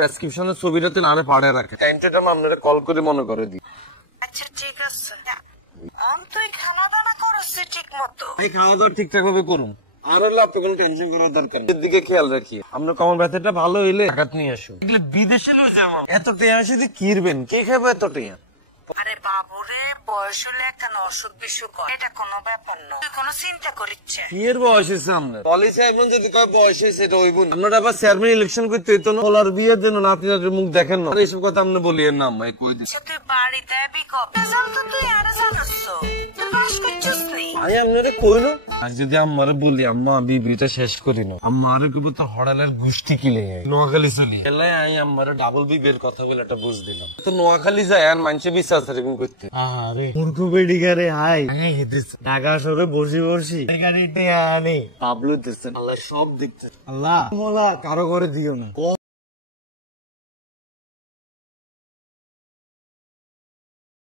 প্রেসক্রিপশনের ছবিটাতে আরে পাড়ে রাখে টাইমটা আপনারা কল করে মনে করে দিই। আচ্ছা ঠিক আছে, তুই খাওয়া দাওয়া করছিস ঠিক মতো? এই খাওয়া দাওয়া ঠিকঠাক ভাবে করুন, আর হলে আপনি কোনো টেনশন করার দরকার নেই। দিকে খেয়াল রাখি, আপনার কমর ব্যথাটা ভালো হইলে টাকা নিয়ে আসুন। বিদেশে লয়ে যাবো, এত টেয়া এসে কিরবেন, কে খাবে এত টেয়া? আরে বাবুরে, বয়স হলে কেন অসুখ বিসুখ হয়, এটা কোনো ব্যাপার না, তুই কোনো চিন্তা করিস? কি এর বয়স হয়েছে আপনার? পলিসি এখন যদি কয় বয়স হয়েছে এটা হইব না। আপনারা আবার চেয়ারম্যান ইলেকশন করতে হইতো না, ওলার বিয়ের জন্য নাতি নাতির মুখ দেখেন না, এইসব কথা আপনি বলিয়েন না। আম্মা কই দিন তুই বাড়িতে যাবি কবে? রেজাল্ট তো তুই আরে জানাস, তুই পাস করছিস নি? আমি আপনারে কই না, আর যদি আম্মারে বলি আম্মা বিবিটা শেষ করি না, আম্মারে কইব তো হড়ালের গুষ্টি কিলে নোয়াখালী চলি এলাই। আমি আম্মারে ডাবল বিবির কথা বলে এটা বুঝ দিলাম, তো নোয়াখালী যায় আর মানুষে বিশ্বাস এরকম করতে। আরে মূর্খ বেডি গারে হাই ঢাকা শহরে বসি বসি গাড়িতে আনে পাবলো দিচ্ছেন, আল্লাহ সব দেখতেছেন। আল্লাহ মোলা কারো করে দিও না।